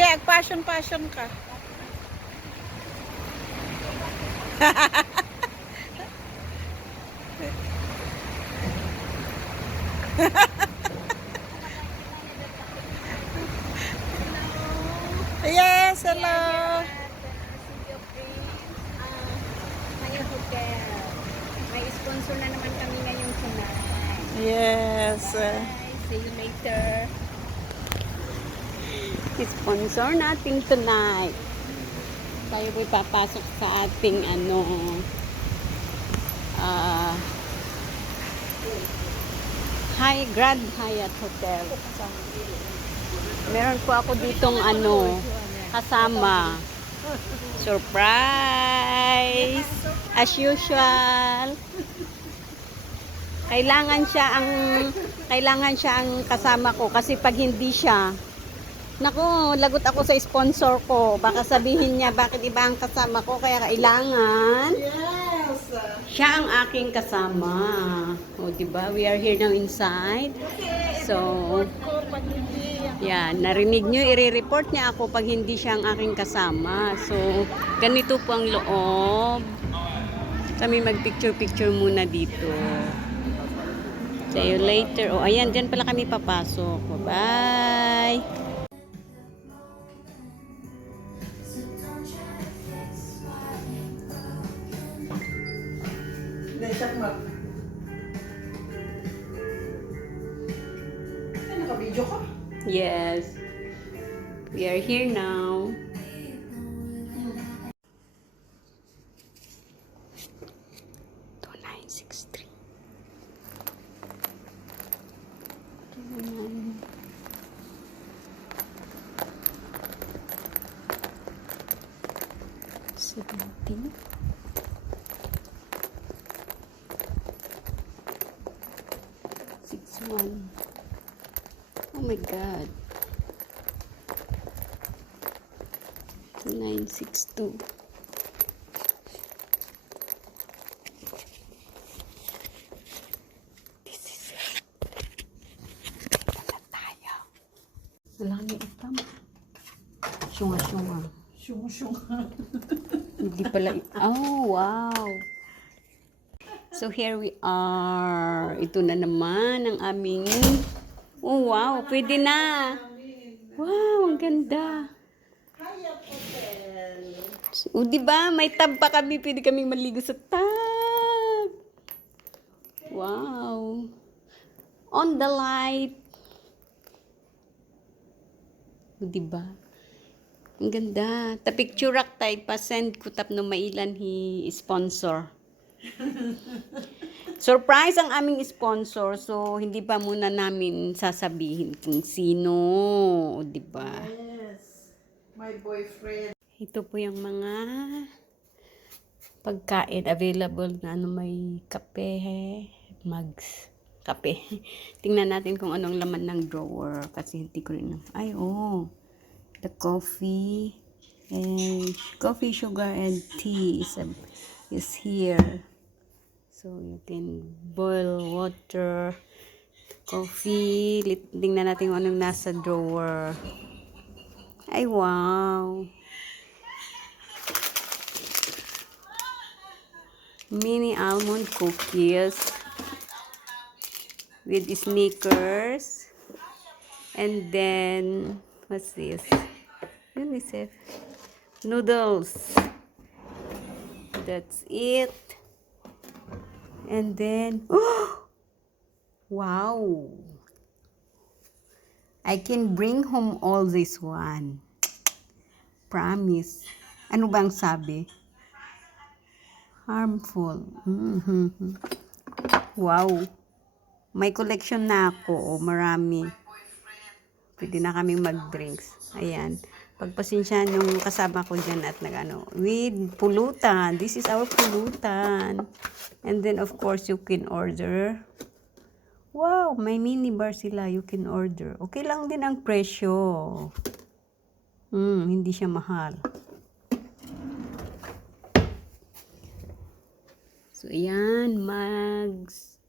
Sige, ag-passion ka. Yes, hello. May hotel. May sponsor na naman kami ngayong tonight. Yes. Bye. See you later. Sponsor natin tonight. Tayo po'y papasok sa ating Grand Hyatt Hotel. Meron po ako ditong kasama. Surprise! As usual. Kailangan siya ang kasama ko kasi pag hindi siya, naku, lagot ako sa sponsor ko. Baka sabihin niya bakit iba ang kasama ko, kaya kailangan Yes. siya ang aking kasama. O, diba? We are here now inside. So, Pag hindi, yan, narinig nyo, i-report niya ako pag hindi siya ang aking kasama. So, ganito po ang loob. Kami mag-picture-picture muna dito. See you later. O, ayan, dyan pala kami papasok. Bye-bye! Naka-video ka? Yes. We are here now. Seventeen. One. Oh my God. 962. This is it. Dito na tayo. Wala kami itam. Syunga-syunga. Syunga-syunga. Hindi pala. Oh, wow. So here we are. Ito na naman ang aming... Oh, wow. Pwede na. Wow, ang ganda. Hyatt Hotel. O, diba? May tub pa kami. Pwede kaming maligo sa tub. Wow. On the light. O, diba? Ang ganda. Ta-picture rak tayo. Pa-send ko tap no mailan hi sponsor. Surprise ang aming sponsor. So, hindi pa muna namin sasabihin kung sino. O, diba? Yes. My boyfriend. Ito po yung mga pagkain available na may kape, mugs, kape. Tingnan natin kung anong laman ng drawer kasi hindi ko rin. Ay, oh. The coffee and coffee, sugar and tea is here. So you can boil water, coffee. Tingnan natin kung anong nasa drawer. Ay, wow. Mini almond cookies with Snickers. And then, what's this? UNICEF. Noodles. That's it. And then, oh! Wow. I can bring home all this one. Promise. Ano bang sabi? Harmful. Mm-hmm. Wow. May collection na ako. Oh, marami. Pwede na kaming mag-drinks. Ayan. Pagpasensyahan yung kasama ko dyan at with pulutan. This is our pulutan. And then, of course, you can order. Wow, may mini bar sila. You can order. Okay lang din ang presyo. Hindi siya mahal. So, ayan. Mugs.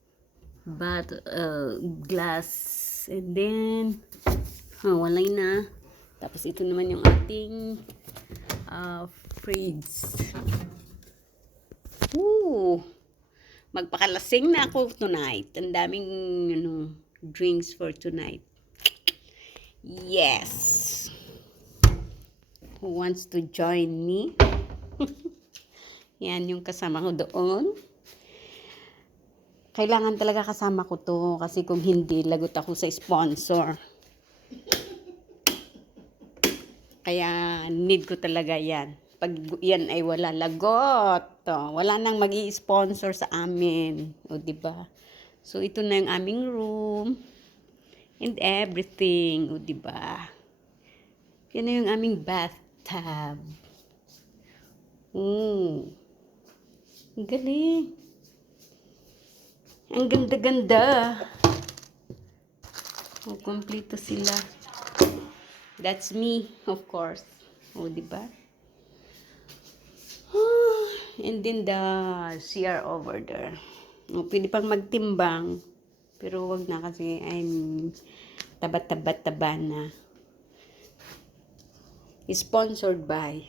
Glass. And then, walay na. Tapos ito naman yung ating fridge. Ooh! Magpakalasing na ako tonight. Ang daming drinks for tonight. Yes! Who wants to join me? Yan yung kasama ko doon. Kailangan talaga kasama ko to kasi kung hindi, lagot ako sa sponsor. Kaya need ko talaga yan. Pag yan ay wala, lagot. Wala nang magi-sponsor sa amin. O, diba? So, ito na yung aming room. And everything. O, diba? Yan na yung aming bathtub. Ang galing. Ang ganda-ganda. O, kompleto sila. That's me, of course. O, diba? And then the CR over there. O, pwede pang magtimbang. Pero wag na kasi I'm taba-taba-taba na. Sponsored by.